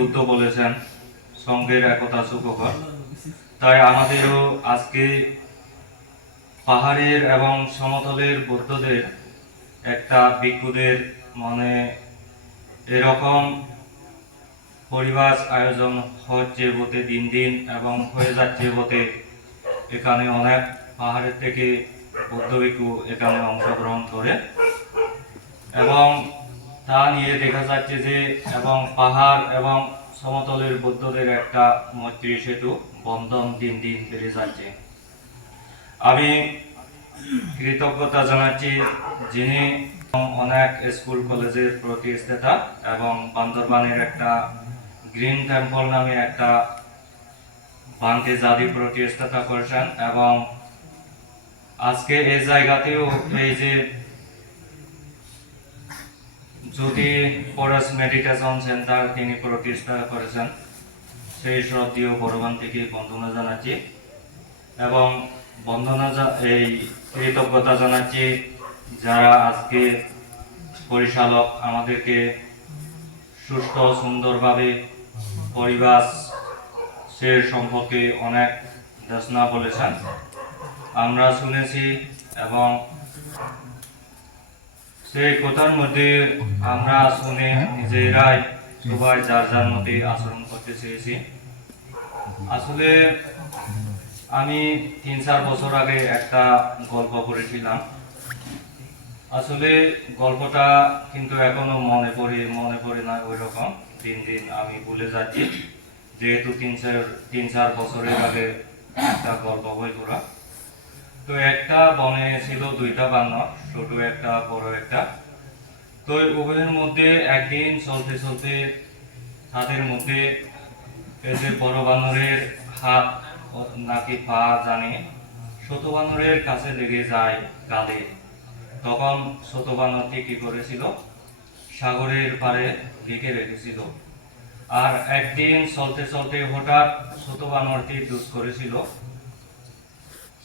বুদ্ধ বলেছেন, সঙ্গের একতা সুখকর তাই আমাদেরও আজকে পাহাড়ের এবং সমতলের বুদ্ধদের, একটা ভিক্ষুদের মানে এরকম পরিবার আয়োজন হচ্ছে বটে দিন দিন এবং হয়ে যাচ্ছে বটে। এখানে অনেক পাহাড়ের থেকে বৌদ্ধ ভিক্ষু এখানে অংশগ্রহণ করে। এবং তা নিয়ে দেখা যাচ্ছে যে, এবং পাহাড় এবং সমতলের বুদ্ধদের একটা মৈত্রী সেতু বন্ধন দিন দিন বেড়ে যাচ্ছে। আমি কৃতজ্ঞতা জানাচ্ছি যিনি অনেক স্কুল, কলেজের প্রতিষ্ঠাতা এবং বান্দরবানের একটা গ্রিন টেম্পল নামে একটা বান্তি জাতি প্রতিষ্ঠাতা করেছেন এবং আজকে এই জায়গাতেও এই যে জ্যোতি পরশ মেডিটেশন সেন্টার তিনি প্রতিষ্ঠা করেছেন সেই শ্রদ্ধীয় বড়বান থেকে বন্দনা জানাচ্ছি এবং বন্দনা এই কৃতজ্ঞতা জানাচ্ছি যারা আজকে পরিচালক আমাদেরকে সুস্থ সুন্দরভাবে পরিবার সে সম্পর্কে অনেক দেশনা বলেছেন। আমরা শুনেছি এবং সেই কথার মধ্যে আমরা শুনে নিজেরাই সবাই যার যার মতে আচরণ করতে চেয়েছি। আসলে আমি তিন চার বছর আগে একটা গল্প পড়েছিলাম। আসলে গল্পটা কিন্তু এখনও মনে পড়ে মনে পড়ে না ওই রকম দিন দিন আমি ভুলে যাচ্ছি। যেহেতু তিন চার তিন চার বছরের আগে একটা গল্প বই পড়া। তো একটা বনে ছিল, দুইটা বানর ছোট একটা, বড় একটা। তো উভয়ের মধ্যে একদিন চলতে চলতে তাদের মধ্যে যে বড় বানরের হাত নাকি পা জানে, ছোট বানরের কাছে লেগে যায় গালে তখন ছোট বানরটি কি করেছিল? সাগরের পাড়ে লিখে রেখেছিল। আর একদিন চলতে চলতে হঠাৎ ছোট বানরটি দুষ করেছিল।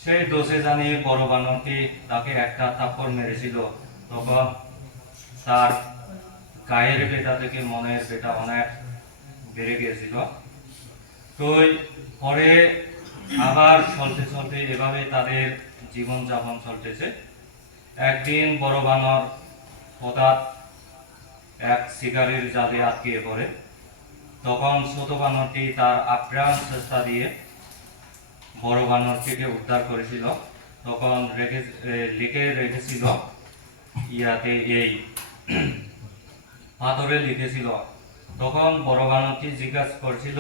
সেই দোষে জানিয়ে বড় বানরটি তাকে একটা থাপ্পড় মেরেছিল। তখন তার গায়ের বেটা থেকে মনের বেটা অনেক বেড়ে গিয়েছিল। তো পরে আবার চলতে চলতে এভাবে তাদের জীবন যাপন চলতেছে। একদিন বড় বানর হঠাৎ এক শিকারের জালে আটকে পড়ে। তখন ছোট বানরটি তার আপ্রাণ চেষ্টা দিয়ে বড় বানরটিকে উদ্ধার করেছিল। তখন রেখে লিখে রেখেছিল ইয়াতে এই পাথরে লিখেছিল। তখন বড় বানরটি জিজ্ঞাসা করছিল,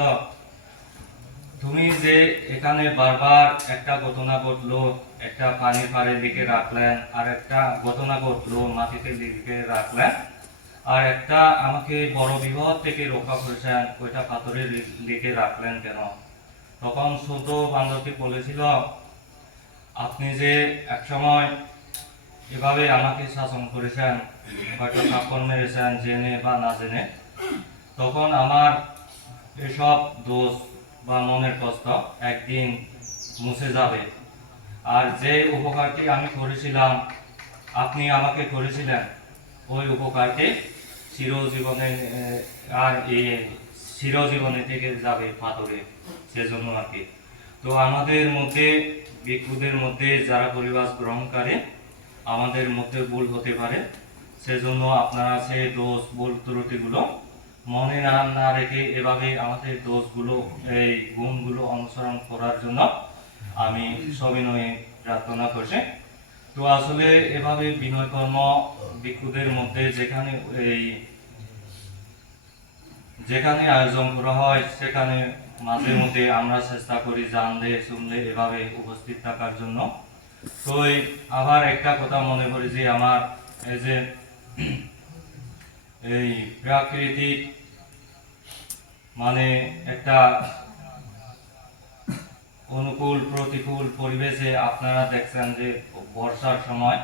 তুমি যে এখানে বারবার একটা ঘটনা ঘটলো, একটা পানির পাড়ে লিখে রাখলেন, আর একটা ঘটনা ঘটলো, মাটিতে লিখে রাখলেন, আর একটা আমাকে বড় বিপদ থেকে রক্ষা করেছেন, ওইটা পাথরে লিখে রাখলেন কেন? তখন ছোট বান্ধবটি বলেছিল, আপনি যে একসময় এভাবে আমাকে শাসন করেছেন হয়তো মেরেছেন, জেনে বা না জেনে, তখন আমার এসব দোষ বা মনের কষ্ট একদিন মুছে যাবে। আর যে উপকারটি আমি করেছিলাম, আপনি আমাকে করেছিলেন, ওই উপকারটি চিরজীবনে আর এ, চিরজীবনে থেকে যাবে পাথরে। সেজন্য আর কি। তো আমাদের মধ্যে, ভিক্ষুদের মধ্যে যারা পরিবার গ্রহণ করে, আমাদের মধ্যে ভুল হতে পারে। সেজন্য আপনারা সেই দোষ, ভুল ত্রুটিগুলো মনে না না রেখে এভাবে আমাদের দোষগুলো, এই গুণগুলো অনুসরণ করার জন্য আমি সবিনয়ে প্রার্থনা করছি। তো আসলে এভাবে বিনয় কর্ম ভিক্ষুদের মধ্যে যেখানে এই যেখানে আয়োজন করা হয়, সেখানে মাঝে মধ্যে আমরা চেষ্টা করি জানলে শুনলে এভাবে উপস্থিত থাকার জন্য। তো আবার একটা কথা মনে করি যে আমার এই যে এই প্রাকৃতিক মানে একটা অনুকূল, প্রতিকূল পরিবেশে আপনারা দেখছেন যে বর্ষার সময়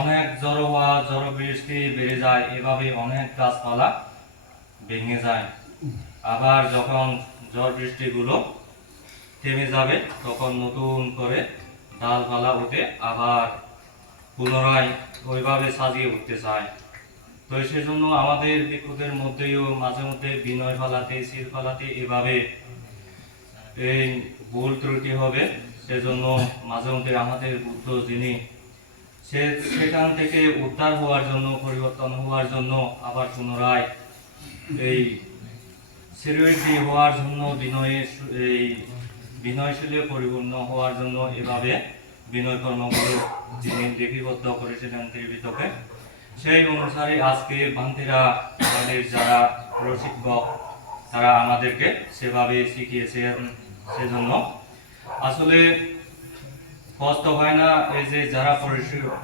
অনেক জড় হওয়া জড় বৃষ্টি বেড়ে যায়, এভাবে অনেক গাছপালা ভেঙে যায়। আবার যখন ঝড় বৃষ্টিগুলো থেমে যাবে, তখন নতুন করে ডালপালা উঠে আবার পুনরায় ওইভাবে সাজিয়ে উঠতে চায়। তো সেজন্য আমাদের ভিক্ষুকের মধ্যেও মাঝে মধ্যে বিনয় ফলাতে শির ফলাতে এভাবে এই ভুল ত্রুটি হবে। সেজন্য মাঝে মধ্যে আমাদের বুদ্ধ যিনি, সে সেখান থেকে উদ্ধার হওয়ার জন্য, পরিবর্তন হওয়ার জন্য আবার পুনরায় এই সিরিয়সলি হওয়ার জন্য বিনয়ে এই বিনয়শীলে পরিপূর্ণ হওয়ার জন্য এভাবে বিনয় কর্মগুলো যিনি লিপিবদ্ধ করেছিলেন ত্রিবিতকে সেই অনুসারে আজকে ভান্তিরা আমাদের যারা প্রশিক্ষক, তারা আমাদেরকে সেভাবে শিখিয়েছেন সেজন্য। আসলে কষ্ট হয় না, এই যে যারা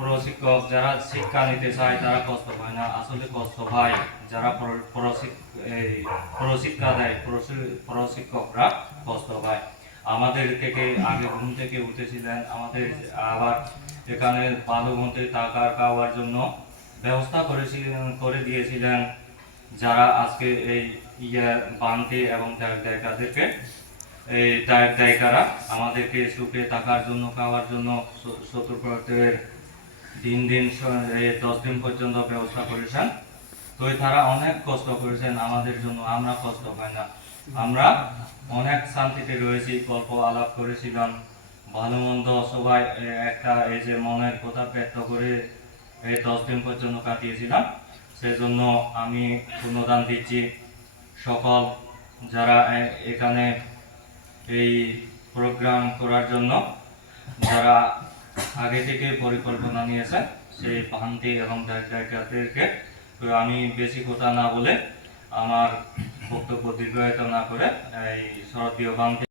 প্রশিক্ষক, যারা শিক্ষা নিতে চায়, তারা কষ্ট হয় না। আসলে কষ্ট হয়। যারা প্রশিক্ষা দেয় প্রশিক্ষকরা কষ্ট পায়। আমাদের থেকে, আগে ঘুম থেকে উঠেছিলেন, আমাদের আবার এখানে ভালো মতে থাকার খাওয়ার জন্য ব্যবস্থা করেছিলেন, করে দিয়েছিলেন। যারা আজকে এই ইয়ে বানতে এবং তাদেরকে দায়ক দায়িকারা আমাদেরকে সুখে থাকার জন্য, খাওয়ার জন্য চতুর্থের দিন দিন দশ দিন পর্যন্ত ব্যবস্থা করেছেন। তো তারা অনেক কষ্ট করেছেন আমাদের জন্য, আমরা কষ্ট পাই না। আমরা অনেক শান্তিতে রয়েছি, গল্প আলাপ করেছিলাম, ভালো মন্দ সবাই একটা এই যে মনের কথা ব্যক্ত করে এই দশ দিন পর্যন্ত কাটিয়েছিলাম। সেজন্য আমি পুনদান দিচ্ছি। সকল যারা এখানে এই প্রোগ্রাম করার জন্য যারা আগে থেকে পরিকল্পনা নিয়েছেন সেই ভান্তি এবং দায়িত্বকে আমি বেশি কথা না বলে আমার বক্তব্য দীর্ঘায়িত না করে এই ভান্তি